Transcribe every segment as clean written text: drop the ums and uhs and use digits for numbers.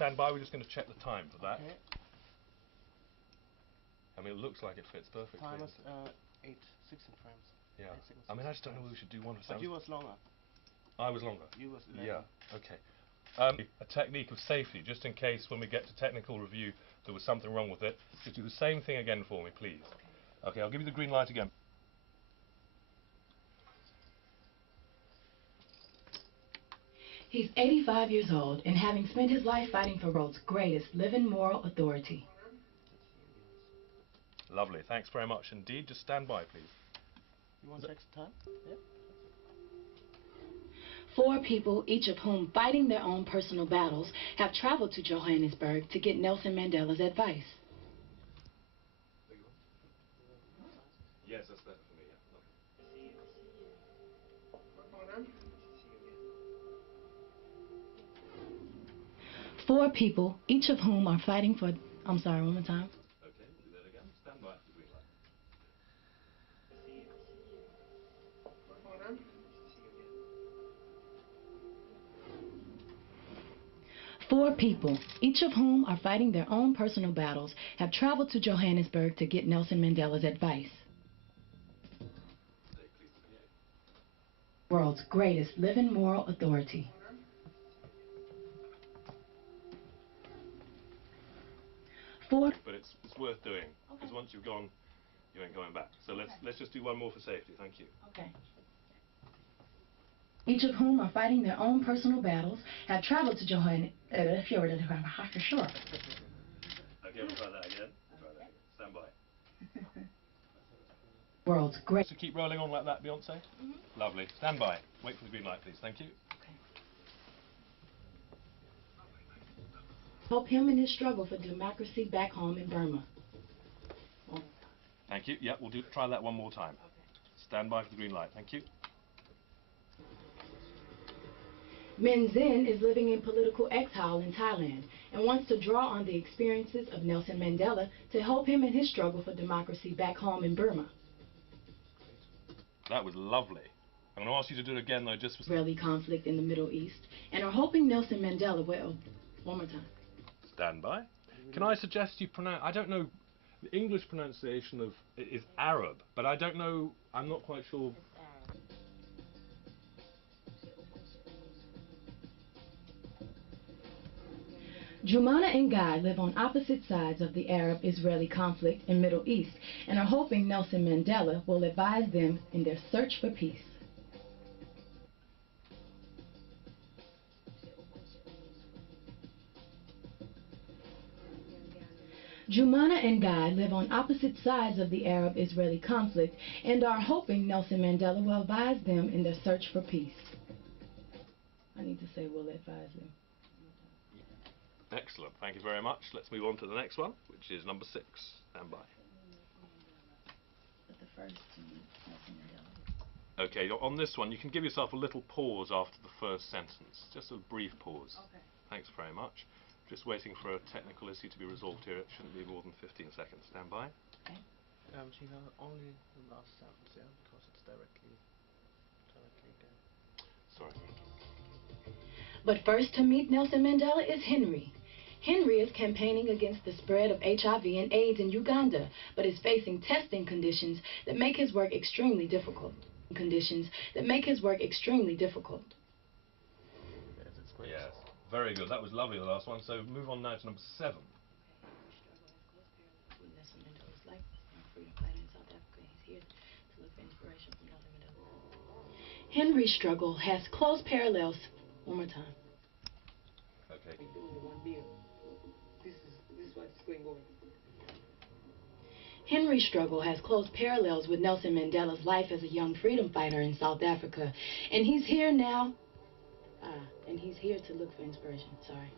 stand by. We're just going to check the time for that. Okay. I mean, it looks like it fits perfectly. Time is 16 frames. Yeah. 8 seconds, I mean, I just don't know frames. whether we should do one. But you was longer. I was longer. You was 11. Yeah. Okay. A technique of safety, just in case when we get to technical review there was something wrong with it. Just do the same thing again for me, please. Okay, I'll give you the green light again. He's 85 years old and having spent his life fighting for the world's greatest living moral authority. Lovely. Thanks very much indeed. Just stand by, please. You want to check the time? Yeah. 4 people, each of whom fighting their own personal battles, have traveled to Johannesburg to get Nelson Mandela's advice. Yes, that's better for me, yeah. Lovely. 4 people, each of whom are fighting for... I'm sorry, one more time. Okay, we'll do that again. Stand by for the green light. 4 people, each of whom are fighting their own personal battles, have traveled to Johannesburg to get Nelson Mandela's advice. World's greatest living moral authority. But it's worth doing, because once you've gone, you ain't going back. So let's just do one more for safety. Thank you. Okay. Each of whom are fighting their own personal battles, have traveled to Johannesburg. Okay, we'll try that again. Stand by. World's great. So keep rolling on like that, Beyonce. Lovely. Stand by. Wait for the green light, please. Thank you. Help him in his struggle for democracy back home in Burma. Thank you. Yeah, we'll try that one more time. Stand by for the green light. Thank you. Min Zin is living in political exile in Thailand and wants to draw on the experiences of Nelson Mandela to help him in his struggle for democracy back home in Burma. That was lovely. I'm going to ask you to do it again, though, just for... Israeli conflict in the Middle East, and are hoping Nelson Mandela will... One more time. Stand by. Can I suggest you pronounce... I don't know... The English pronunciation of it is Arab, but I don't know... I'm not quite sure... Jumana and Guy live on opposite sides of the Arab-Israeli conflict in Middle East and are hoping Nelson Mandela will advise them in their search for peace. Jumana and Guy live on opposite sides of the Arab-Israeli conflict and are hoping Nelson Mandela will advise them in their search for peace. I need to say will advise them. Excellent. Thank you very much. Let's move on to the next one, which is number 6. Stand by. But the first to Nelson Mandela. Okay, on this one, you can give yourself a little pause after the first sentence. Just a brief pause. Okay. Thanks very much. Just waiting for a technical issue to be resolved here. It shouldn't be more than 15 seconds. Stand by. Okay. Gina, only the last sentence, yeah, because it's directly again. Sorry. But first to meet Nelson Mandela is Henry. Henry is campaigning against the spread of HIV and AIDS in Uganda, but is facing testing conditions that make his work extremely difficult. Yes, it's great. Yes, very good. That was lovely, the last one. So move on now to number 7. Nelson Mandela's life as a young freedom fighter in South Africa. He's here to look for inspiration from Nelson Mandela. Henry's struggle has close parallels. One more time. Okay. This is what's going on. Henry's struggle has close parallels with Nelson Mandela's life as a young freedom fighter in South Africa. And he's here now. And he's here to look for inspiration. Sorry.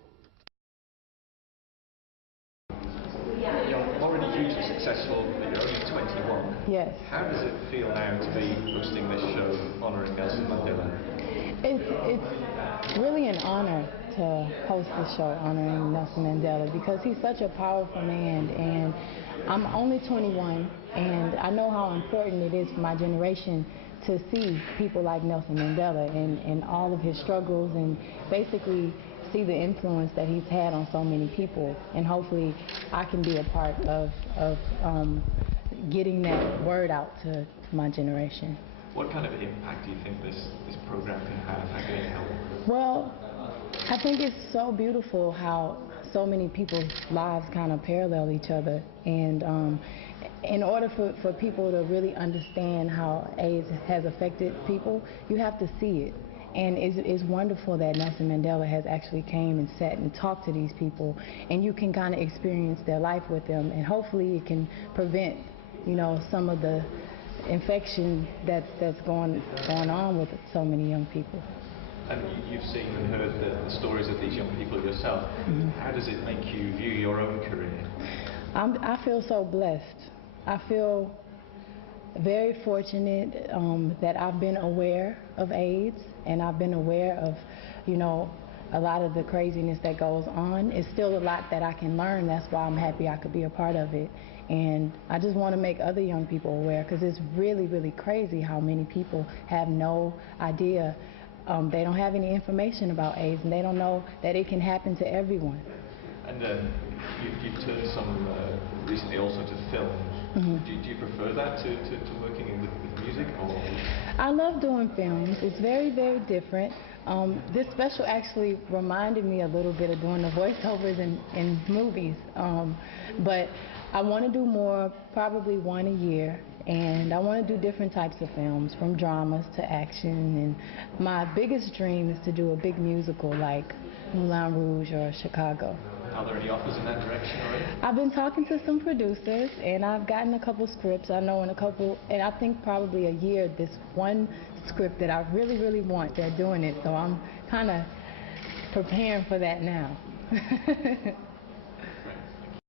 You're already hugely successful, but you're only 21. Yes. How does it feel now to be hosting this show honouring Nelson Mandela? It's really an honor to host the show honoring Nelson Mandela because he's such a powerful man, and I'm only 21, and I know how important it is for my generation to see people like Nelson Mandela and all of his struggles and basically see the influence that he's had on so many people, and hopefully I can be a part of getting that word out to my generation. What kind of impact do you think this program can have? How can it help? Well, I think it's so beautiful how so many people's lives kind of parallel each other, and in order for people to really understand how AIDS has affected people, you have to see it. And it's wonderful that Nelson Mandela has actually came and sat and talked to these people, and you can kind of experience their life with them, and hopefully it can prevent, you know, some of the infection that's going on with so many young people. And you've seen and heard the stories of these young people yourself. Mm-hmm. How does it make you view your own career? I feel so blessed. I feel very fortunate that I've been aware of AIDS, and I've been aware of, you know, a lot of the craziness that goes on. It's still a lot that I can learn. That's why I'm happy I could be a part of it. And I just want to make other young people aware, because it's really, really crazy how many people have no idea. They don't have any information about AIDS, and they don't know that it can happen to everyone. And you've turned some recently also to film. Mm-hmm. Do you prefer that to working with music? Or? I love doing films. It's very, very different. This special actually reminded me a little bit of doing the voiceovers in movies. But I want to do more, probably one a year. And I want to do different types of films, from dramas to action. And my biggest dream is to do a big musical like Moulin Rouge or Chicago. Are there any offers in that direction already? I've been talking to some producers, and I've gotten a couple scripts. I know in a couple, and I think probably a year, this one script that I really, really want, they're doing it. So I'm kind of preparing for that now.